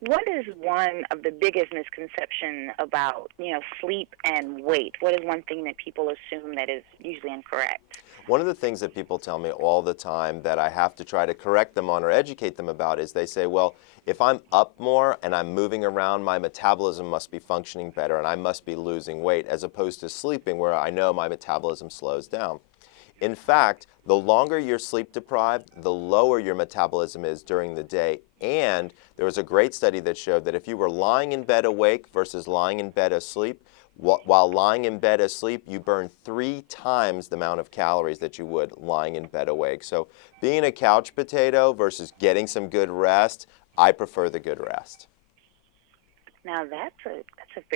What is one of the biggest misconceptions about, sleep and weight? What is one thing that people assume that is usually incorrect? One of the things that people tell me all the time that I have to try to correct them on or educate them about is they say, well, if I'm up more and I'm moving around, my metabolism must be functioning better and I must be losing weight, as opposed to sleeping where I know my metabolism slows down. In fact, the longer you're sleep deprived, the lower your metabolism is during the day. And there was a great study that showed that if you were lying in bed awake versus lying in bed asleep, while lying in bed asleep, you burn 3 times the amount of calories that you would lying in bed awake. So being a couch potato versus getting some good rest, I prefer the good rest. Now that's a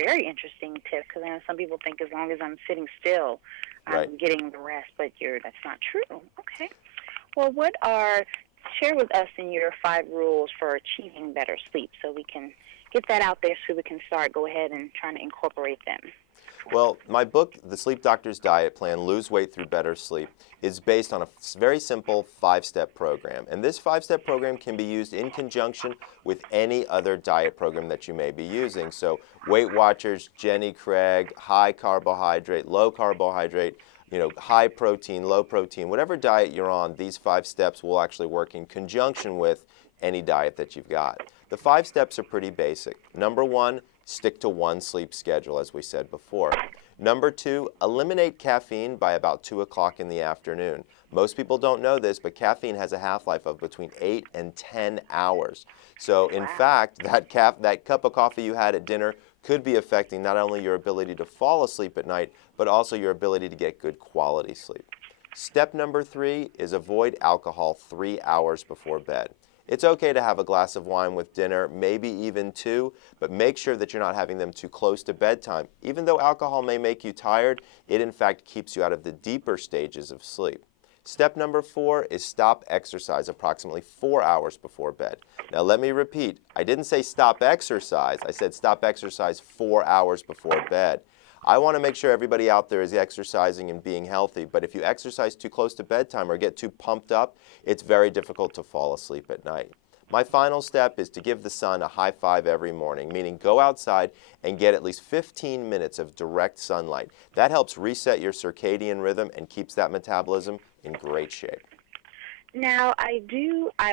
very interesting tip, because I know some people think as long as I'm sitting still, I'm Right. getting the rest, but that's not true. Okay. Well, share with us in your 5 rules for achieving better sleep, so we can get that out there so we can go ahead and trying to incorporate them. Well, my book, The Sleep Doctor's Diet Plan, Lose Weight Through Better Sleep, is based on a very simple 5-step program. And this 5-step program can be used in conjunction with any other diet program that you may be using. So Weight Watchers, Jenny Craig, high carbohydrate, low carbohydrate, high protein, low protein, whatever diet you're on, these 5 steps will actually work in conjunction with any diet that you've got. The 5 steps are pretty basic. Number 1, stick to one sleep schedule, as we said before. Number 2, eliminate caffeine by about 2 o'clock in the afternoon. Most people don't know this, but caffeine has a half-life of between 8 and 10 hours. So in fact, that cup of coffee you had at dinner could be affecting not only your ability to fall asleep at night, but also your ability to get good quality sleep. Step number 3 is avoid alcohol 3 hours before bed. It's okay to have a glass of wine with dinner, maybe even 2, but make sure that you're not having them too close to bedtime. Even though alcohol may make you tired, it in fact keeps you out of the deeper stages of sleep. Step number 4 is stop exercise approximately 4 hours before bed. Now let me repeat, I didn't say stop exercise, I said stop exercise 4 hours before bed. I want to make sure everybody out there is exercising and being healthy, but if you exercise too close to bedtime or get too pumped up, it's very difficult to fall asleep at night. My final step is to give the sun a high five every morning, meaning go outside and get at least 15 minutes of direct sunlight. That helps reset your circadian rhythm and keeps that metabolism in great shape. Now, I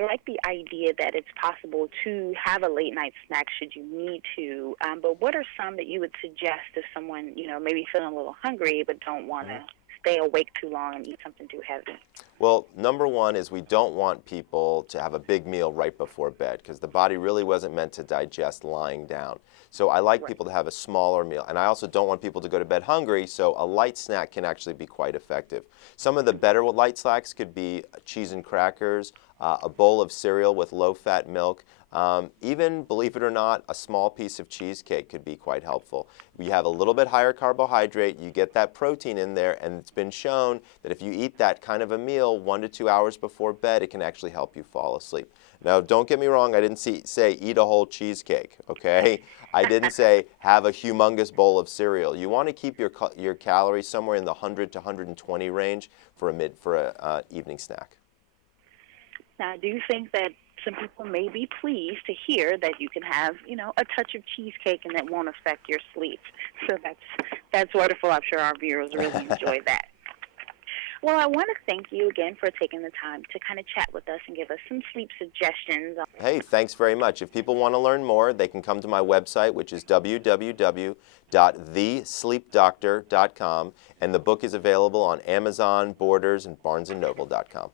like the idea that it's possible to have a late night snack should you need to, but what are some that you would suggest if someone, maybe feeling a little hungry but don't want to stay awake too long and eat something too heavy? Well, number 1 is we don't want people to have a big meal right before bed, because the body really wasn't meant to digest lying down. So I like people to have a smaller meal. And I also don't want people to go to bed hungry, so a light snack can actually be quite effective. Some of the better light snacks could be cheese and crackers, a bowl of cereal with low-fat milk. Even, believe it or not, a small piece of cheesecake could be quite helpful. You have a little bit higher carbohydrate, you get that protein in there, and it's been shown that if you eat that kind of a meal 1 to 2 hours before bed, it can actually help you fall asleep. Now, don't get me wrong, I didn't say eat a whole cheesecake, okay? I didn't say have a humongous bowl of cereal. You want to keep your calories somewhere in the 100 to 120 range for a evening snack. Now, do you think that some people may be pleased to hear that you can have, a touch of cheesecake and that won't affect your sleep? So that's wonderful. I'm sure our viewers really enjoy that. Well, I want to thank you again for taking the time to kind of chat with us and give us some sleep suggestions. Hey, thanks very much. If people want to learn more, they can come to my website, which is www.thesleepdoctor.com, and the book is available on Amazon, Borders, and BarnesandNoble.com.